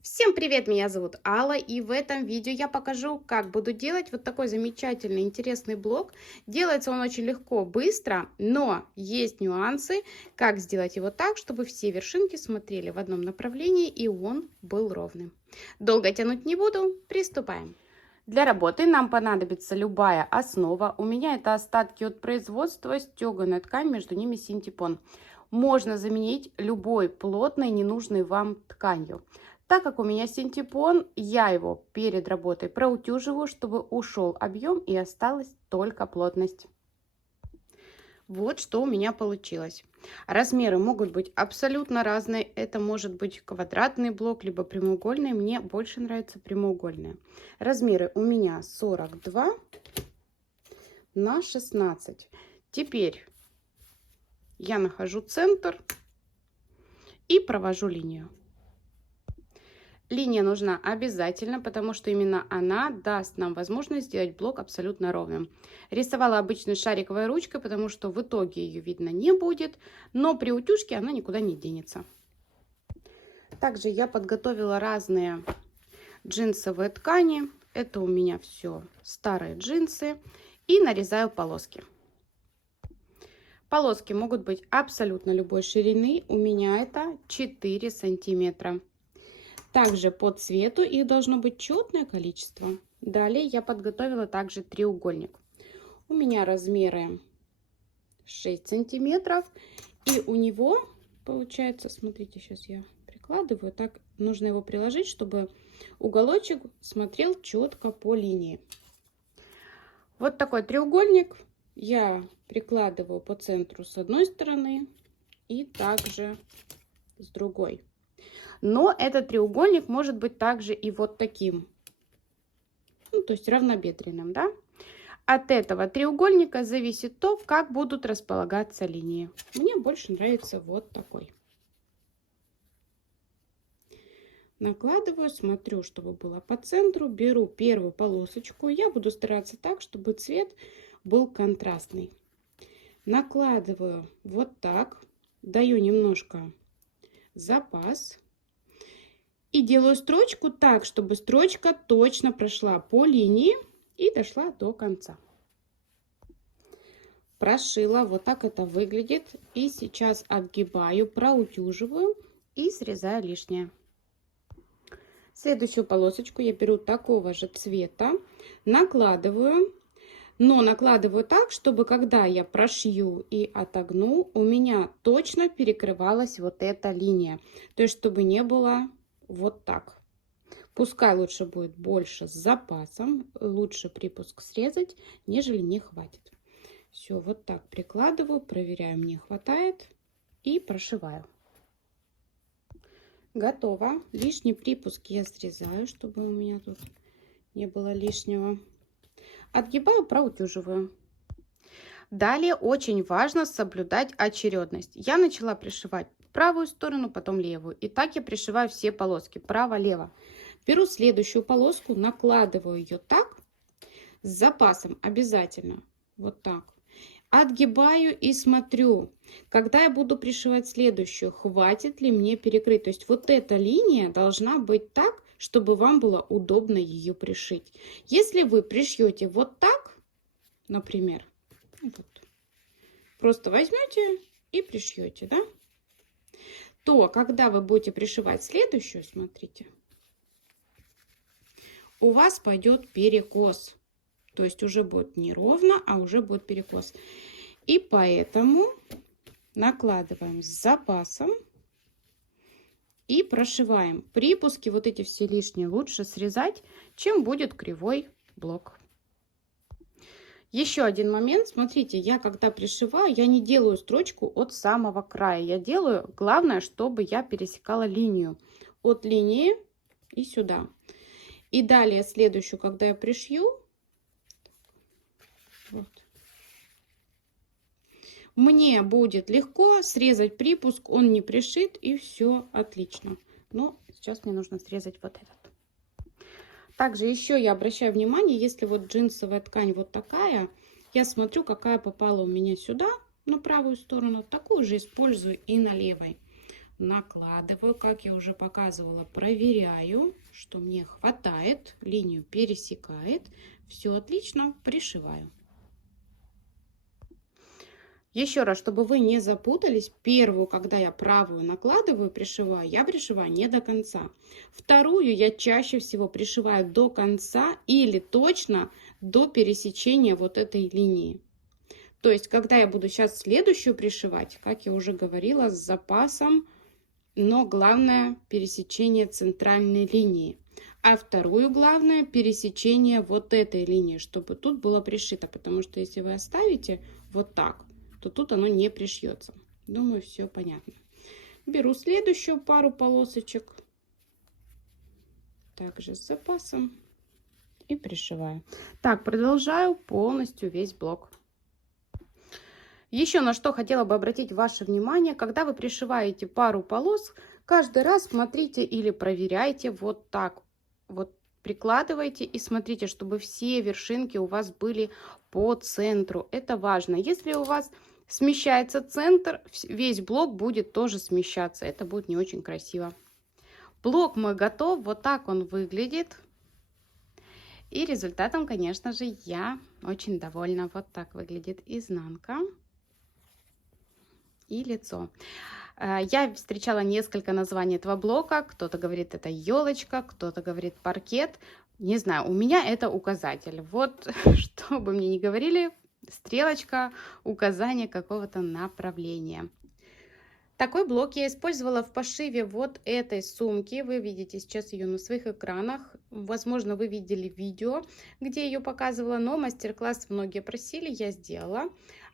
Всем привет, меня зовут Алла, и в этом видео я покажу, как буду делать вот такой замечательный, интересный блок. Делается он очень легко, быстро, но есть нюансы, как сделать его так, чтобы все вершинки смотрели в одном направлении и он был ровным. Долго тянуть не буду, приступаем. Для работы нам понадобится любая основа. У меня это остатки от производства, стеганая ткань, между ними синтепон. Можно заменить любой плотной, ненужной вам тканью. Так как у меня синтепон, я его перед работой проутюживаю, чтобы ушел объем и осталась только плотность. Вот что у меня получилось. Размеры могут быть абсолютно разные. Это может быть квадратный блок, либо прямоугольный. Мне больше нравится прямоугольные. Размеры у меня 42 на 16. Теперь я нахожу центр и провожу линию. Линия нужна обязательно, потому что именно она даст нам возможность сделать блок абсолютно ровным. Рисовала обычной шариковой ручкой, потому что в итоге ее видно не будет, но при утюжке она никуда не денется. Также я подготовила разные джинсовые ткани. Это у меня все старые джинсы. И нарезаю полоски. Полоски могут быть абсолютно любой ширины. У меня это 4 сантиметра. Также по цвету их должно быть четное количество. Далее я подготовила также треугольник. У меня размеры 6 сантиметров. И у него получается, смотрите, сейчас я прикладываю. Так нужно его приложить, чтобы уголочек смотрел четко по линии. Вот такой треугольник я прикладываю по центру с одной стороны и также с другой. Но этот треугольник может быть также и вот таким, то есть равнобедренным, да? От этого треугольника зависит то, как будут располагаться линии. Мне больше нравится вот такой. Накладываю, смотрю, чтобы было по центру, беру первую полосочку. Я буду стараться так, чтобы цвет был контрастный. Накладываю вот так, даю немножко запас. И делаю строчку так, чтобы строчка точно прошла по линии и дошла до конца. Прошила, вот так это выглядит. И сейчас отгибаю, проутюживаю и срезаю лишнее. Следующую полосочку я беру такого же цвета, накладываю, но накладываю так, чтобы когда я прошью и отогну, у меня точно перекрывалась вот эта линия. То есть, чтобы не было вот так. Пускай лучше будет больше с запасом, лучше припуск срезать, нежели не хватит. Все, вот так прикладываю, проверяю, мне хватает и прошиваю. Готово. Лишний припуск я срезаю, чтобы у меня тут не было лишнего. Отгибаю, проутюживаю. Далее очень важно соблюдать очередность. Я начала пришивать правую сторону, потом левую. И так я пришиваю все полоски, право-лево. Беру следующую полоску, накладываю ее так, с запасом обязательно, вот так. Отгибаю и смотрю, когда я буду пришивать следующую, хватит ли мне перекрыть. То есть вот эта линия должна быть так, чтобы вам было удобно ее пришить. Если вы пришьете вот так, например, вот, просто возьмете и пришьете, да, то когда вы будете пришивать следующую, смотрите, у вас пойдет перекос. То есть уже будет не ровно, а уже будет перекос. И поэтому накладываем с запасом и прошиваем. Припуски вот эти все лишние лучше срезать, чем будет кривой блок. Еще один момент. Смотрите, я когда пришиваю, я не делаю строчку от самого края. Я делаю, главное, чтобы я пересекала линию от линии и сюда. И далее следующую, когда я пришью, вот, мне будет легко срезать припуск, он не пришит, и все отлично. Но сейчас мне нужно срезать вот этот. Также еще я обращаю внимание, если вот джинсовая ткань вот такая, я смотрю, какая попала у меня сюда, на правую сторону, такую же использую и на левой. накладываю, как я уже показывала, проверяю, что мне хватает, линию пересекает, все отлично, пришиваю. Еще раз, чтобы вы не запутались, первую, когда я правую накладываю, пришиваю, я пришиваю не до конца. Вторую я чаще всего пришиваю до конца или точно до пересечения вот этой линии. То есть, когда я буду сейчас следующую пришивать, как я уже говорила, с запасом, но главное пересечение центральной линии. А вторую главное пересечение вот этой линии, чтобы тут было пришито. Потому что если вы оставите вот так, то тут оно не пришьется. Думаю, все понятно. Беру следующую пару полосочек. Также с запасом. И пришиваю. Так, продолжаю полностью весь блок. Еще на что хотела бы обратить ваше внимание, когда вы пришиваете пару полос, каждый раз смотрите или проверяйте вот так. Вот прикладывайте и смотрите, чтобы все вершинки у вас были по центру. Это важно. Если у вас смещается центр, весь блок будет тоже смещаться. Это будет не очень красиво. Блок мой готов. Вот так он выглядит. И результатом, конечно же, я очень довольна. Вот так выглядит изнанка и лицо. Я встречала несколько названий этого блока. Кто-то говорит, это елочка, кто-то говорит паркет. Не знаю, у меня это указатель. Вот, что бы мне ни говорили, стрелочка, указание какого-то направления. Такой блок я использовала в пошиве вот этой сумки. Вы видите сейчас ее на своих экранах. Возможно, вы видели видео, где ее показывала, но мастер-класс многие просили, я сделала.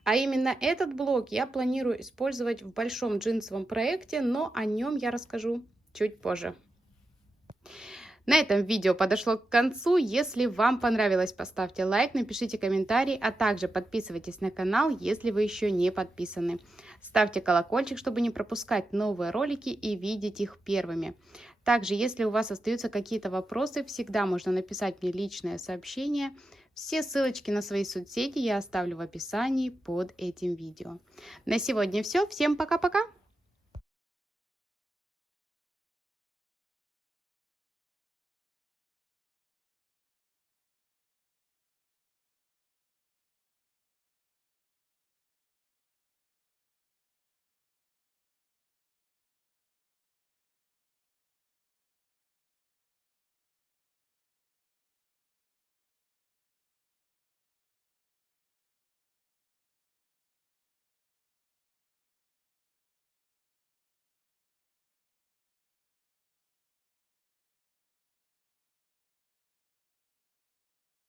А именно этот блок я планирую использовать в большом джинсовом проекте, но о нем я расскажу чуть позже. На этом видео подошло к концу. Если вам понравилось, поставьте лайк, напишите комментарий, а также подписывайтесь на канал, если вы еще не подписаны. Ставьте колокольчик, чтобы не пропускать новые ролики и видеть их первыми. Также, если у вас остаются какие-то вопросы, всегда можно написать мне личное сообщение. Все ссылочки на свои соцсети я оставлю в описании под этим видео. На сегодня все. Всем пока-пока!